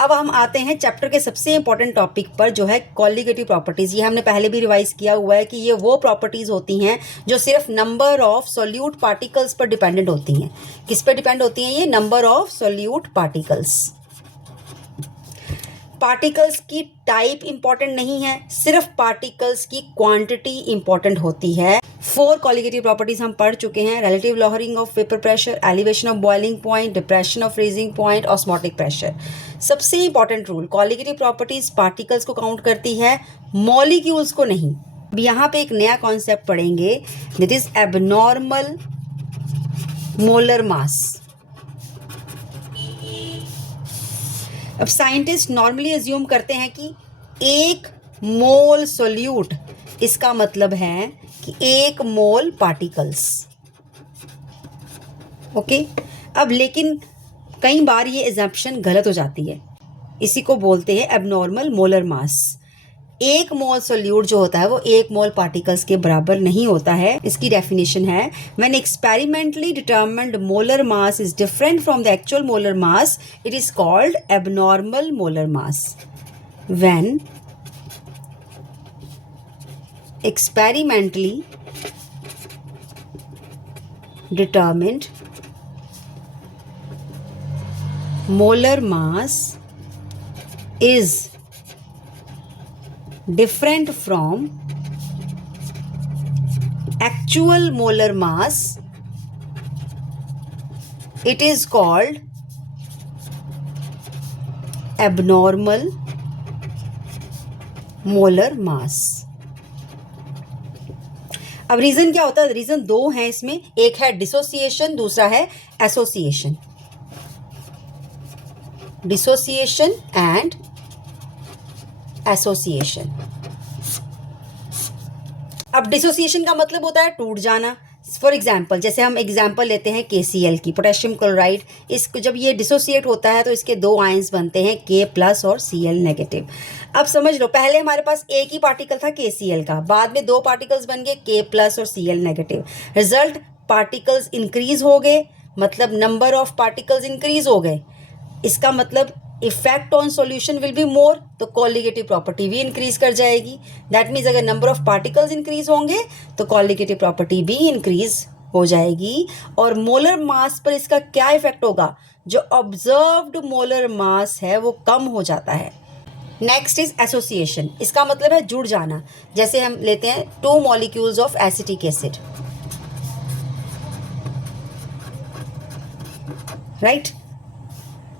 अब हम आते हैं चैप्टर के सबसे इंपॉर्टेंट टॉपिक पर, जो है कॉलीगेटिव प्रॉपर्टीज़। ये हमने पहले भी रिवाइज किया हुआ है कि ये वो प्रॉपर्टीज़ होती हैं जो सिर्फ नंबर ऑफ सॉल्यूट पार्टिकल्स पर डिपेंडेंट होती हैं। किस पर डिपेंड होती हैं ये? Number of solute particles. Particles की टाइप इंपॉर्टेंट नहीं है, सिर्फ पार्टिकल्स की क्वांटिटी इंपॉर्टेंट होती है। 4 कॉलीगेटिव प्रॉपर्टीज हम पढ़ चुके हैं: relative lowering of vapour pressure, elevation of boiling point, depression of freezing point, osmotic pressure. सबसे important rule, colligative properties particles को काउंट करती है, मॉलिक्यूल्स को नहीं। अब यहाँ पे एक नया कॉन्सेप्ट पढ़ेंगे, दैट इज एबनॉर्मल मोलर मास। अब साइंटिस्ट नॉर्मली अज्यूम करते हैं कि 1 मोल सोल्यूट, इसका मतलब है कि 1 मोल पार्टिकल्स। ओके, अब लेकिन कई बार ये एजम्पशन गलत हो जाती है, इसी को बोलते हैं एबनॉर्मल मोलर मास। 1 मोल सोल्यूट जो होता है वो 1 मोल पार्टिकल्स के बराबर नहीं होता है। इसकी डेफिनेशन है, when experimentally determined molar mass is different from the actual molar mass, it is called abnormal molar mass. When experimentally determined molar mass is different from actual molar mass, it is called abnormal molar mass। अब reason क्या होता है? Reason 2 है इसमें, एक है dissociation, दूसरा है एसोसिएशन। Dissociation and association. अब डिसोसिएशन का मतलब होता है टूट जाना। फॉर एग्जाम्पल, जैसे हम एग्जाम्पल लेते हैं KCl की, पोटेशियम क्लोराइड। इसको जब ये डिसोसिएट होता है तो इसके 2 आयंस बनते हैं, K+ और Cl नेगेटिव। अब समझ लो, पहले हमारे पास एक ही पार्टिकल था KCl का, बाद में 2 पार्टिकल्स बन गए K+ और Cl negative. Result, particles increase हो गए, मतलब नंबर ऑफ पार्टिकल्स इंक्रीज हो गए। इसका मतलब effect on solution will be more, तो कॉलीगेटिव प्रॉपर्टी भी इंक्रीज कर जाएगी। दैट मीन्स अगर नंबर ऑफ पार्टिकल्स इंक्रीज होंगे तो कॉलीगेटिव प्रॉपर्टी भी इंक्रीज हो जाएगी। और मोलर मास पर इसका क्या इफेक्ट होगा? जो ऑब्जर्व्ड मोलर मास है वो कम हो जाता है। Next is association. इसका मतलब है जुड़ जाना। जैसे हम लेते हैं 2 molecules of acetic acid, right.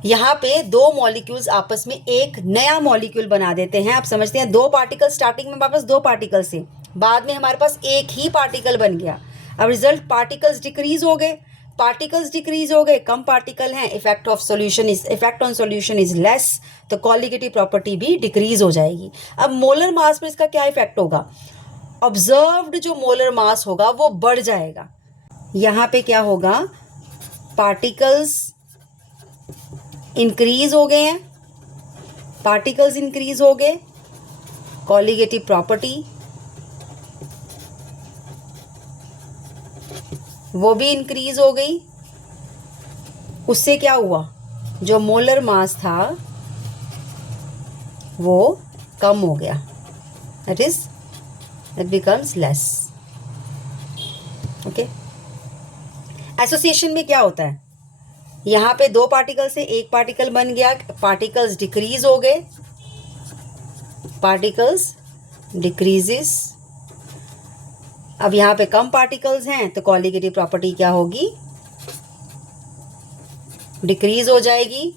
यहाँ पे 2 मॉलिक्यूल्स आपस में एक नया मॉलिक्यूल बना देते हैं। आप समझते हैं 2 पार्टिकल, स्टार्टिंग में हमारे पास 2 पार्टिकल से, बाद में हमारे पास एक ही पार्टिकल बन गया। अब रिजल्ट, पार्टिकल्स डिक्रीज हो गए। पार्टिकल्स डिक्रीज हो गए, कम पार्टिकल हैं, effect on solution is less, तो कॉलीगेटिव प्रॉपर्टी भी डिक्रीज हो जाएगी। अब मोलर मास पर इसका क्या इफेक्ट होगा? ऑब्जर्व्ड जो मोलर मास होगा वो बढ़ जाएगा। यहाँ पे क्या होगा? पार्टिकल्स इंक्रीज हो गए हैं, पार्टिकल्स इंक्रीज हो गए, कॉलीगेटिव प्रॉपर्टी वो भी इंक्रीज हो गई। उससे क्या हुआ? जो मोलर मास था वो कम हो गया, it becomes less। Okay, association में क्या होता है? यहाँ पे 2 पार्टिकल से एक पार्टिकल बन गया, पार्टिकल्स डिक्रीज हो गए, पार्टिकल्स डिक्रीजेस। अब यहाँ पे कम पार्टिकल्स हैं तो कॉलीगेटिव प्रॉपर्टी क्या होगी? डिक्रीज हो जाएगी।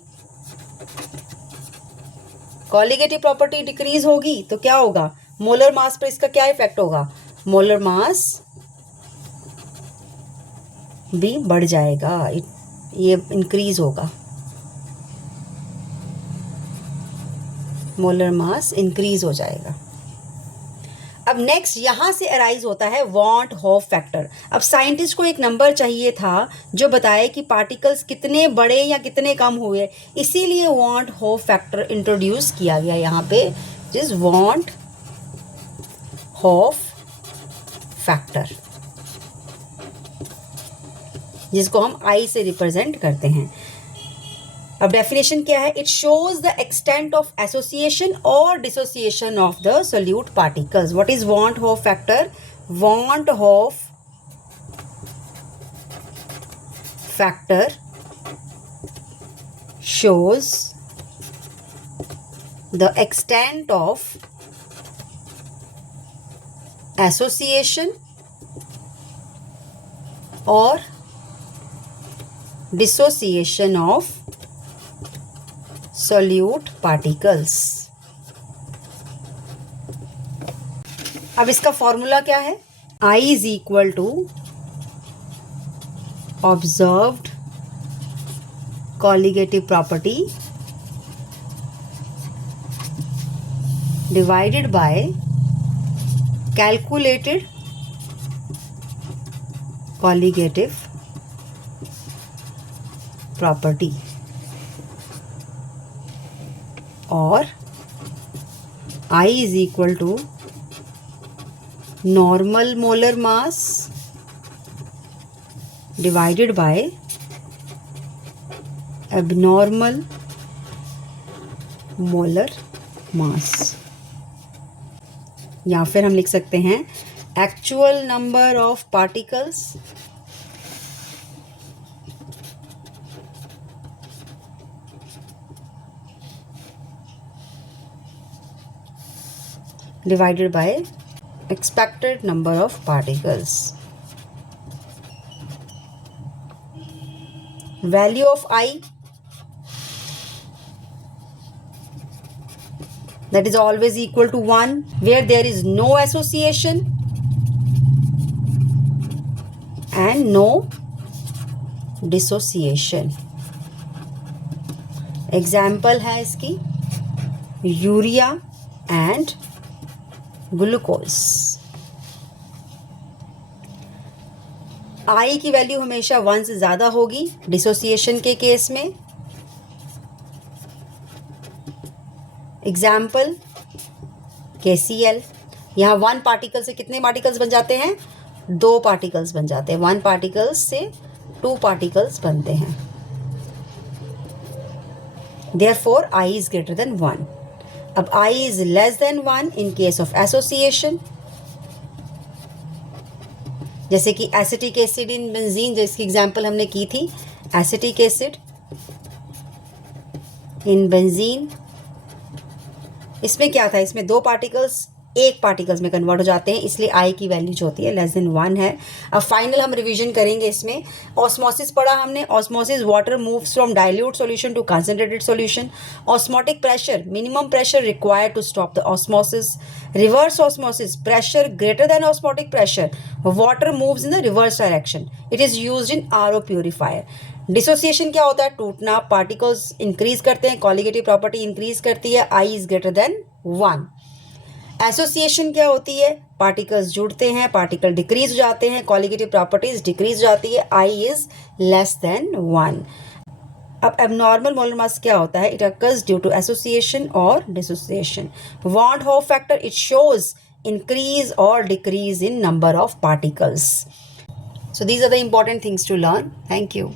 कॉलीगेटिव प्रॉपर्टी डिक्रीज होगी तो क्या होगा? मोलर मास पर इसका क्या इफेक्ट होगा? मोलर मास भी बढ़ जाएगा, ये इंक्रीज होगा, मोलर मास इंक्रीज हो जाएगा। अब नेक्स्ट यहाँ से अराइज होता है वॉन्ट हॉफ फैक्टर। अब साइंटिस्ट को एक नंबर चाहिए था जो बताए कि पार्टिकल्स कितने बड़े या कितने कम हुए, इसीलिए वॉन्ट हॉफ फैक्टर इंट्रोड्यूस किया गया यहाँ पे, जिस वॉन्ट हॉफ फैक्टर, जिसको हम I से रिप्रेजेंट करते हैं। अब डेफिनेशन क्या है? It shows the extent of association और dissociation of the solute particles. What is van't Hoff factor? Van't Hoff factor shows the extent of association or dissociation of solute particles. अब इसका formula क्या है? I is equal to observed colligative property divided by calculated colligative property, और I is equal to normal molar mass divided by abnormal molar mass, या फिर हम लिख सकते हैं actual number of particles divided by expected number of particles. Value of I, that is always equal to 1 where there is no association and no dissociation. Example है इसकी urea and glucose. आई की value हमेशा 1 से ज़्यादा होगी dissociation के case में. Example KCl. यहाँ 1 पार्टिकल से कितने पार्टिकल्स बन जाते हैं? 2 पार्टिकल्स बन जाते हैं. 1 पार्टिकल्स से 2 पार्टिकल्स बनते हैं. Therefore, I is greater than 1. अब I is less than 1 in case of association. जैसे कि एसिटिक एसिड इन बेंजीन, जिसकी एग्जाम्पल हमने की थी. एसिटिक एसिड इन बेंजीन, इसमें क्या था? इसमें 2 पार्टिकल्स 1 पार्टिकल्स में कन्वर्ट हो जाते हैं, इसलिए आई की वैल्यू जो होती है लेस देन 1 है. अब फाइनल हम रिवीजन करेंगे इसमें. ऑस्मोसिस पढ़ा हमने. Osmosis, water moves from dilute solution to concentrated solution. Osmotic pressure, minimum pressure required to stop the osmosis. Reverse osmosis, pressure greater than osmotic pressure, water moves in the reverse direction. It is used in RO purifier. Dissociation क्या होता है? टूटना. Particles increase करते हैं, colligative property increase करती है. I is greater than 1. Association क्या होती है? पार्टिकल्स जुड़ते हैं, पार्टिकल डिक्रीज हो जाते हैं, कॉलिगेटिव प्रॉपर्टीज डिक्रीज हो जाती है. I is less than 1. अब एबनॉर्मल मोलर मास क्या होता है? It occurs due to association और dissociation. Van't Hoff factor, it shows increase or decrease in number of particles. So these are the important things to learn. Thank you.